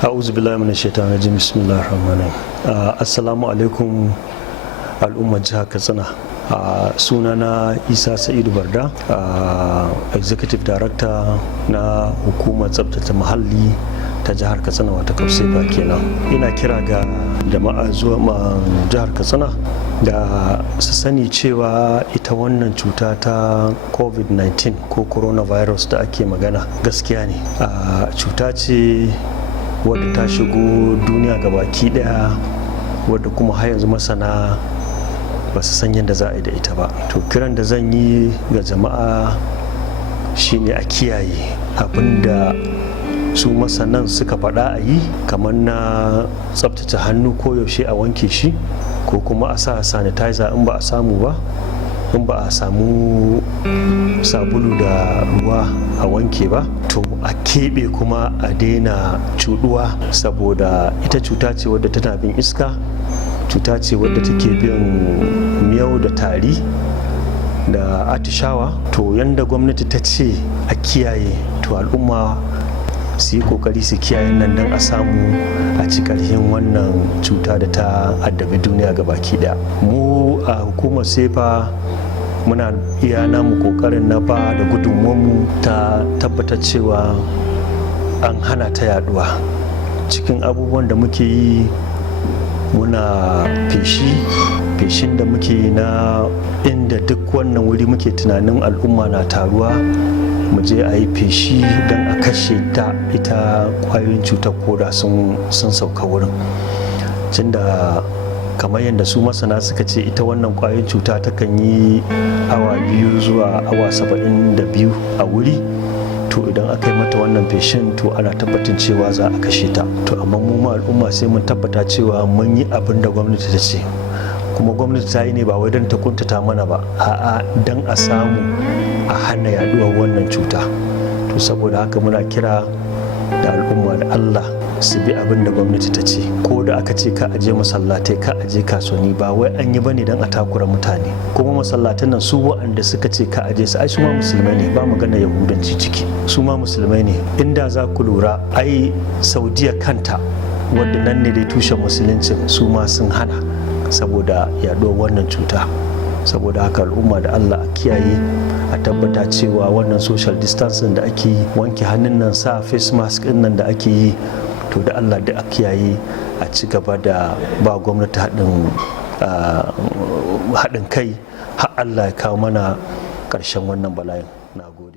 A'udhu billahi minash shaitanir rajim. Bismillahir rahmanir rahim. Assalamu alaikum al'ummar jihar Katsina. Sunana Isa Sa'idu Barda, Executive Director na hukumar tsabtace muhalli ta jihar Katsina, wata Kafsefa kenan. Ina kira ga jama'a zuwa jihar Katsina da su sani cewa ita wannan cuta ta COVID-19 ko coronavirus da ake magana gaskiya ne. Cuta ce wadda ta shigo duniya gabaki daya, wadda kuma har yanzu masana ba su san yadda za a yi da ita ba. To kiran da zan yi ga jama'a shine a kiyaye abinda su masanan suka faɗa a yi, kamar na tsabtace hannu koyaushe a wanke shi, ko kuma a sa sanitizer in ba a samu ba, in ba a samu sabulu da ruwa a wanke ba, to a keɓe kuma a daina cuɗuwa, saboda ita cuta ce wadda tana bin iska, cuta ce wadda take bin miyau da tari da atishawa. To yanda gwamnati ta ce a kiyaye, to al'umma su yi kokari su kiyaye nan don a samu a ci ƙarfin wannan cuta da ta addabi duniya gabaki daya. Mu a hukumar sefa muna iya namu kokarin na ba da gudunmuwanmu ta tabbatar cewa an hana ta yaduwa. Cikin abubuwan da muke yi, muna feshin da muke yi na inda duk wannan wuri muke tunanin al'umma na taruwa, mu je a yi feshi don a kashe ta ita kwayoyin cutar koda sun sauka wurin. Tunda kamar yadda su masana suka ce, ita wannan kwayoyin cuta takan yi awa 2 zuwa awa 72 a wuri. To idan aka yi mata wannan feshin, to ana tabbatin cewa za a kashe ta. To amma mu al'umma sai mun tabbata cewa mun yi abin da gwamnati ta ce, kuma gwamnati ta yi ne ba wai don ta kuntata mana ba, a'a don a samu a hana yaduwar wannan cuta. To saboda haka muna kira da al'umma da Allah su bi abin da gwamnati ta ce. Ko da aka ce ka aje masallatai, ka aje kasuwanni, ba wai an yi bane don a takura mutane. Kuma masallatan nan su waɗanda suka ce ka aje su, ai su ma musulmai ne, ba magana yahudanci ciki, su ma musulmai ne. Inda za ku lura, ai Saudiya kanta wadda nan ne dai tushen musuluncin, su ma sun hana saboda yaduwar wannan cuta. Saboda haka al'umma da Allah a kiyaye, a tabbata cewa wannan social distancing da ake yi, wanke hannun nan, sa face mask din nan da ake yi, to da Allah da a kiyaye, a ci gaba da ba gwamnati haɗin kai har Allah ya kawo mana ƙarshen wannan bala'in. Na gode.